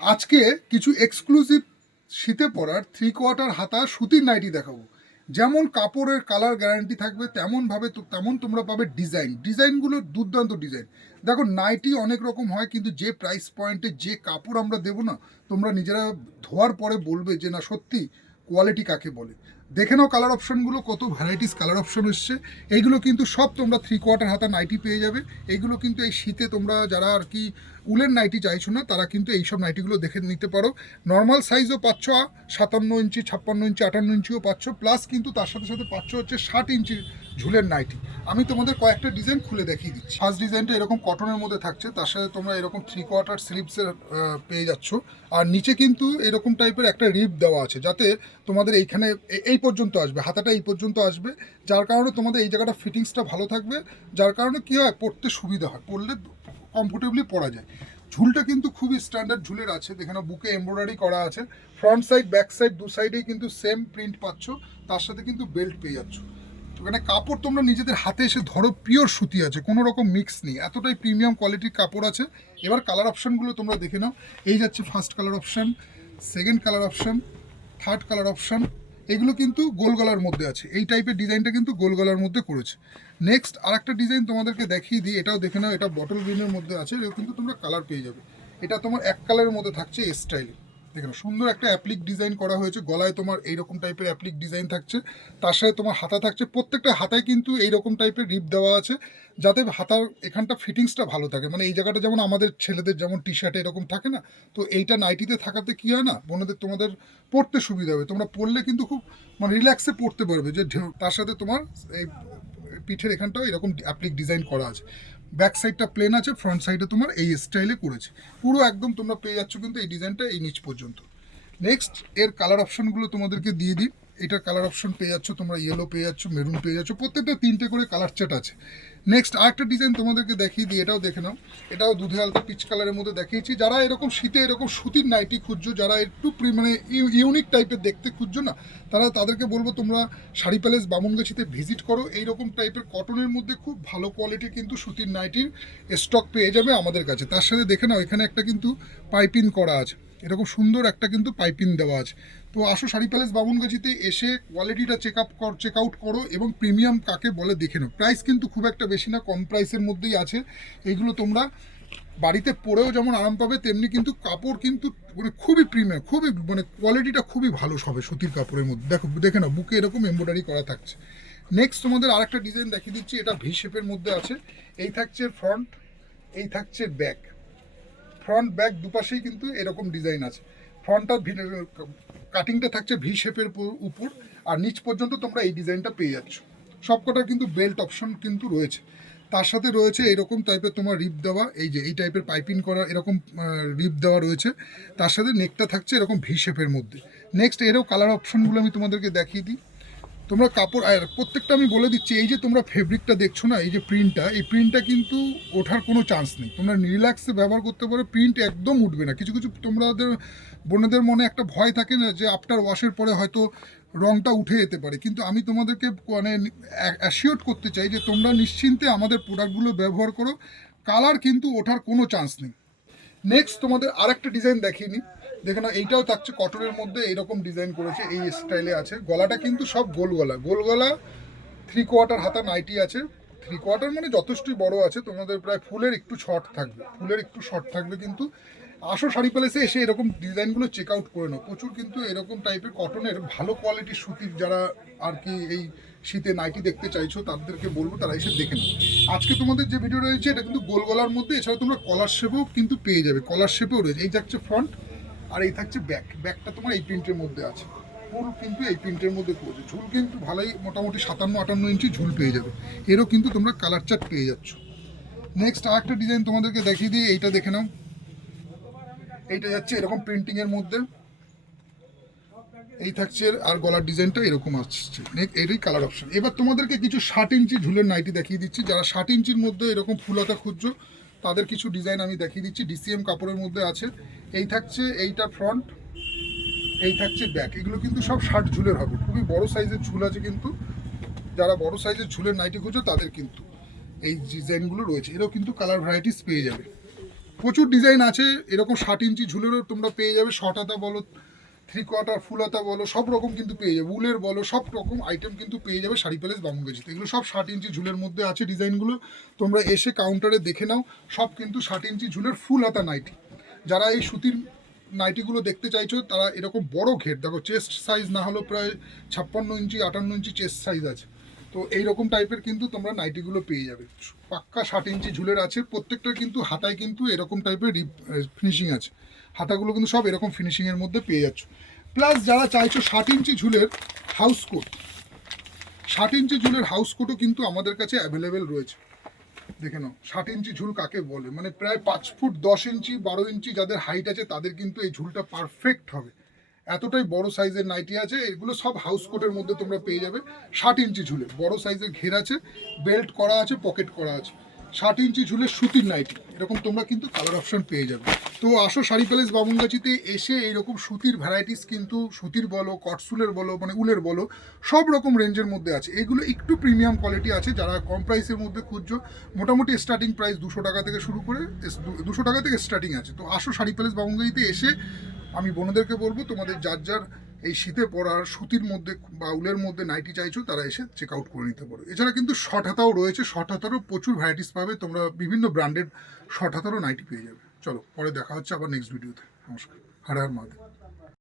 আজকে কিছু এক্সক্লুসিভ শীতে পরার 3/4 হাতা সুতির নাইটি দেখাবো। যেমন কাপড়ের কালার গ্যারান্টি থাকবে তেমনভাবে তেমন তোমরা পাবে ডিজাইনগুলো দুর্দান্ত ডিজাইন। দেখো নাইটি অনেক রকম হয়, কিন্তু যে প্রাইস পয়েন্টে যে কাপড় আমরা দেবো না, তোমরা নিজেরা ধোয়ার পরে বলবে যে না সত্যি কোয়ালিটি কাকে বলে। দেখে নাও কালার অপশানগুলো, কত ভ্যারাইটিস কালার অপশান এসছে। এইগুলো কিন্তু সব তোমরা 3/4 হাতা নাইটি পেয়ে যাবে। এইগুলো কিন্তু এই শীতে তোমরা যারা আর কি উলের নাইটি চাইছো না, তারা কিন্তু এইসব নাইটিগুলো দেখে নিতে পারো। নর্মাল সাইজও পাচ্ছ 57 ইঞ্চি, 56 ইঞ্চি, 58 ইঞ্চিও পাচ্ছ, প্লাস কিন্তু তার সাথে সাথে পাচ্ছ হচ্ছে 60 ইঞ্চি ঝুলের নাইটি। আমি তোমাদের কয়েকটা ডিজাইন খুলে দেখিয়ে দিচ্ছি। ফার্স্ট ডিজাইনটা এরকম কটনের মধ্যে থাকছে, তার সাথে তোমরা এরকম 3/4 স্লিভসের পেয়ে যাচ্ছ। আর নিচে কিন্তু এরকম টাইপের একটা রিপ দেওয়া আছে, যাতে তোমাদের এইখানে এই পর্যন্ত আসবে, হাতাটা এই পর্যন্ত আসবে, যার কারণে তোমাদের এই জায়গাটা ফিটিংসটা ভালো থাকবে। যার কারণে কী হয়, পরতে সুবিধা হয়, পরলে কমফোর্টেবলি পরা যায়। ঝুলটা কিন্তু খুবই স্ট্যান্ডার্ড ঝুলের আছে, যেখানে বুকে এমব্রয়ডারি করা আছে। ফ্রন্ট সাইড ব্যাক সাইড দু সাইডেই কিন্তু সেম প্রিন্ট পাচ্ছ, তার সাথে কিন্তু বেল্ট পেয়ে যাচ্ছ। এখানে কাপড় তোমরা নিজেদের হাতে এসে ধরো, পিওর সুতি আছে, কোনো রকম মিক্স নেই, এতটাই প্রিমিয়াম কোয়ালিটির কাপড় আছে। এবার কালার অপশানগুলো তোমরা দেখে নাও। এই যাচ্ছে first colour option, second colour option, third colour option. এগুলো কিন্তু গোল গলার মধ্যে আছে, এই টাইপের ডিজাইনটা কিন্তু গোল গলার মধ্যে করেছে। নেক্সট আরেকটা ডিজাইন তোমাদেরকে দেখিয়ে দিই, এটাও দেখে নাও। এটা বটল গ্রিনের মধ্যে আছে, এটাও কিন্তু তোমরা কালার পেয়ে যাবে। এটা তোমার এক কালারের মধ্যে থাকছে এ স্টাইলে। দেখো সুন্দর একটা অ্যাপ্লিক ডিজাইন করা হয়েছে, গলায় তোমার এইরকম টাইপের অ্যাপ্লিক ডিজাইন থাকছে, তার সাথে তোমার হাতা থাকছে। প্রত্যেকটা হাতায় কিন্তু এইরকম টাইপের রিপ দেওয়া আছে, যাতে হাতার এখানটা ফিটিংসটা ভালো থাকে। মানে এই জায়গাটা যেমন আমাদের ছেলেদের যেমন টি শার্টে এরকম থাকে না, তো এইটা নাইটিতে থাকাতে কী হয় না, বোনেদের তোমাদের পরতে সুবিধা হবে। তোমরা পরলে কিন্তু খুব মানে রিল্যাক্সে পরতে পারবে। যে তার সাথে তোমার এই পিঠের এখানটাও এরকম অ্যাপ্লিক ডিজাইন করা আছে। ব্যাক সাইডটা প্লেন আছে, ফ্রন্ট সাইডে তোমার এই স্টাইলে করেছে। পুরো একদম তোমরা পেয়ে যাচ্ছ কিন্তু এই ডিজাইনটা এই নিচ পর্যন্ত। নেক্সট এর কালার অপশানগুলো তোমাদেরকে দিয়ে দিই। এটার কালার অপশন পেয়ে যাচ্ছ তোমরা, ইয়েলো পেয়ে যাচ্ছ, মেরুন পেয়ে যাচ্ছ, প্রত্যেকটা 3টে করে কালার চার্ট আছে। নেক্সট আরেকটা ডিজাইন তোমাদেরকে দেখিয়ে দিই, এটাও দেখে নাও। এটাও দুধে হালকা পিচ কালারের মধ্যে দেখিয়েছি। যারা এরকম শীতে এরকম সুতির নাইটি খুঁজছো, যারা একটু মানে ইউনিক টাইপের দেখতে খুঁজছো না, তাদেরকে বলবো তোমরা শাড়ি প্যালেস বামুনগাছিতে ভিজিট করো। এইরকম টাইপের কটনের মধ্যে খুব ভালো কোয়ালিটির কিন্তু সুতির নাইটির স্টক পেয়ে যাবে আমাদের কাছে। তার সাথে দেখে নাও এখানে একটা কিন্তু পাইপিং করা আছে, এরকম সুন্দর একটা কিন্তু পাইপিং দেওয়া আছে। তো আসো শাড়ি প্যালেস বামুনগাছিতে এসে কোয়ালিটিটা চেক আউট করো এবং প্রিমিয়াম কাকে বলে দেখে নাও। প্রাইস কিন্তু খুব একটা বেশি না, কম প্রাইসের মধ্যেই আছে। এইগুলো তোমরা বাড়িতে পরেও যেমন আরাম পাবে, তেমনি কিন্তু কাপড় কিন্তু মানে খুবই প্রিমিয়াম, খুবই মানে কোয়ালিটিটা খুবই ভালো হবে সুতির কাপড়ের মধ্যে। দেখে নাও বুকে এরকম এমব্রয়ডারি করা থাকছে। নেক্সট তোমাদের আরেকটা ডিজাইন দেখিয়ে দিচ্ছি, এটা ভি শেপের মধ্যে আছে। এই থাকছে ফ্রন্ট, এই থাকছে ব্যাক। ফ্রন্ট ব্যাক দুপাশেই কিন্তু এরকম ডিজাইন আছে। ফ্রন্টটা কাটিংটা থাকছে ভি শেপের উপর, আর নিচ পর্যন্ত তোমরা এই ডিজাইনটা পেয়ে যাচ্ছ। সবকটার কিন্তু বেল্ট অপশন কিন্তু রয়েছে। তার সাথে রয়েছে এরকম টাইপের তোমার রিপ দেওয়া, এই যে এই টাইপের পাইপিং করা এরকম রিপ দেওয়া রয়েছে। তার সাথে নেকটা থাকছে এরকম ভি শেপের মধ্যে। নেক্সট এরও কালার অপশনগুলো আমি তোমাদেরকে দেখিয়ে দিই। তোমরা কাপড় আর প্রত্যেকটা আমি বলে দিচ্ছি, এই যে তোমরা ফেব্রিকটা দেখছো না, এই যে প্রিন্টটা, এই প্রিন্টটা কিন্তু ওঠার কোনো চান্স নেই। তোমরা রিল্যাক্সে ব্যবহার করতে পারো, প্রিন্ট একদম উঠবে না। কিছু কিছু তোমাদের বোনেদের মনে একটা ভয় থাকে না, যে আফটার ওয়াশের পরে হয়তো রঙটা উঠে যেতে পারে, কিন্তু আমি তোমাদেরকে মানে অ্যাসিওর করতে চাই যে তোমরা নিশ্চিন্তে আমাদের প্রোডাক্টগুলো ব্যবহার করো, কালার কিন্তু ওঠার কোনো চান্স নেই। নেক্সট তোমাদের আরেকটা ডিজাইন দেখিয়ে নিই। দেখে না, এইটাও থাকছে কটনের মধ্যে, এইরকম ডিজাইন করেছে, এই স্টাইলে আছে। গলাটা কিন্তু সব গোল গলা, গোল গলা 3/4 হাতা নাইটি আছে। 3/4 মানে যথেষ্টই বড় আছে, তোমাদের প্রায় ফুলের একটু শর্ট থাকবে, ফুলের একটু শর্ট থাকবে। কিন্তু আসো শাড়ি প্যালেসে এসে এরকম ডিজাইনগুলো চেক আউট করে নাও। প্রচুর কিন্তু এরকম টাইপের কটনের ভালো কোয়ালিটির সুতির যারা আর কি এই শীতে নাইটি দেখতে চাইছো, তাদেরকে বলবো তারা এসে দেখে নাও। আজকে তোমাদের যে ভিডিও রয়েছে এটা কিন্তু গোল গলার মধ্যে, এছাড়া তোমরা কলার শেপেও কিন্তু পেয়ে যাবে, কলার শেপেও রয়েছে। এই থাকছে ফ্রন্ট, আর এই থাকছে ব্যাক। ব্যাকটা তোমার এই প্রিন্টের মধ্যে আছে, ফুল কিন্তু এই প্রিন্টের মধ্যে করেছে। ঝুল কিন্তু ভালোই, মোটামুটি 57-58 ইঞ্চি ঝুল পেয়ে যাবে। এরও কিন্তু তোমরা কালার চার্ট পেয়ে যাচ্ছ। নেক্সট আরেকটা ডিজাইন তোমাদেরকে দেখিয়ে দিই, এইটা দেখে নাও। এইটা যাচ্ছে এরকম প্রিন্টিংয়ের মধ্যে, এই থাকছে, আর গলার ডিজাইনটা এরকম আসছে। এরই কালার অপশন। এবার তোমাদেরকে কিছু 60 ইঞ্চি ঝুলের নাইটি দেখিয়ে দিচ্ছি। যারা 60 ইঞ্চির মধ্যে এরকম ফুলাতা খুঁজছো, তাদের কিছু ডিজাইন আমি দেখিয়ে দিচ্ছি। ডিসিএম কাপড়ের মধ্যে আছে। এই থাকছে এইটা ফ্রন্ট, এই থাকছে ব্যাক। এগুলো কিন্তু সব 60 ঝুলের হবে, খুবই বড় সাইজের ঝুল আছে। কিন্তু যারা বড় সাইজের ঝুলের নাইটি খুঁজছো, তাদের কিন্তু এই ডিজাইনগুলো রয়েছে। এরও কিন্তু কালার ভ্যারাইটিস পেয়ে যাবে। প্রচুর ডিজাইন আছে, এরকম 60 ইঞ্চি ঝুলেরও তোমরা পেয়ে যাবে, শর্ট হাতা বলো, 3/4 ফুল হাতা বলো, সব রকম কিন্তু পেয়ে যাবে, উলের বলো, সব রকম আইটেম কিন্তু পেয়ে যাবে শাড়ি প্যালেস বামুনগাছিতে। এগুলো সব 60 ইঞ্চি ঝুলের মধ্যে আছে ডিজাইনগুলো, তোমরা এসে কাউন্টারে দেখে নাও। সব কিন্তু 60 ইঞ্চি ঝুলের ফুল হাতা নাইটি। যারা এই সুতির নাইটিগুলো দেখতে চাইছো তারা এরকম বড় ঘের, দেখো চেস্ট সাইজ না হলেও প্রায় 56 ইঞ্চি 58 ইঞ্চি চেস্ট সাইজ আছে। তো এইরকম টাইপের কিন্তু তোমরা নাইটিগুলো পেয়ে যাবে, পাক্কা 60 ইঞ্চি ঝুলের আছে। প্রত্যেকটা কিন্তু হাতায় কিন্তু এরকম টাইপের ফিনিশিং আছে, হাতাগুলো কিন্তু সব এরকম ফিনিশিংয়ের মধ্যে পেয়ে যাচ্ছ। প্লাস যারা চাইছো 60 ইঞ্চি ঝুলের হাউস কোট, 60 ইঞ্চি ঝুলের হাউস কোটও কিন্তু আমাদের কাছে অ্যাভেলেবেল রয়েছে। দেখে নাও 60 ইঞ্চি ঝুল কাকে বলে, মানে প্রায় 5 ফুট 10 ইঞ্চি 12 ইঞ্চি যাদের হাইট আছে তাদের কিন্তু এই ঝুলটা পারফেক্ট হবে, এতটাই বড় সাইজের নাইটি আছে। এগুলো সব হাউস কোটের মধ্যে তোমরা পেয়ে যাবে। 60 ইঞ্চি ঝুলে বড় সাইজের ঘের আছে, বেল্ট করা আছে, পকেট করা আছে, 60 ইঞ্চি ঝুলের সুতির নাইটি, এরকম তোমরা কিন্তু কালার অপশন পেয়ে যাবে। তো আসো শাড়ি প্যালেস বামুনগাছিতে, এসে এইরকম সুতির ভ্যারাইটিস কিন্তু সুতির বলো, কটসুলের বলো, মানে উলের বলো, সব রকম রেঞ্জের মধ্যে আছে। এগুলো একটু প্রিমিয়াম কোয়ালিটি আছে, যারা কম প্রাইসের মধ্যে খুঁজছো, মোটামুটি স্টার্টিং প্রাইস 200 টাকা থেকে শুরু করে 200 টাকা থেকে স্টার্টিং আছে। তো আসো শাড়ি প্যালেস বামুনগাছিতে এসে, আমি বোনদেরকে বলবো তোমাদের যার যার এই শীতে পরার সুতির মধ্যে বা উলের মধ্যে নাইটি চাইছো তারা এসে চেক আউট করে নিতে পারো। এছাড়া কিন্তু শর্ট হাতাও রয়েছে, শর্ট হাতারও প্রচুর ভ্যারাইটিস পাবে তোমরা, বিভিন্ন ব্র্যান্ডেড শর্ট হাতারও নাইটি পেয়ে যাবে। চলো পরে দেখা হচ্ছে আবার নেক্সট ভিডিওতে। নমস্কার, হর হর মহাদেব।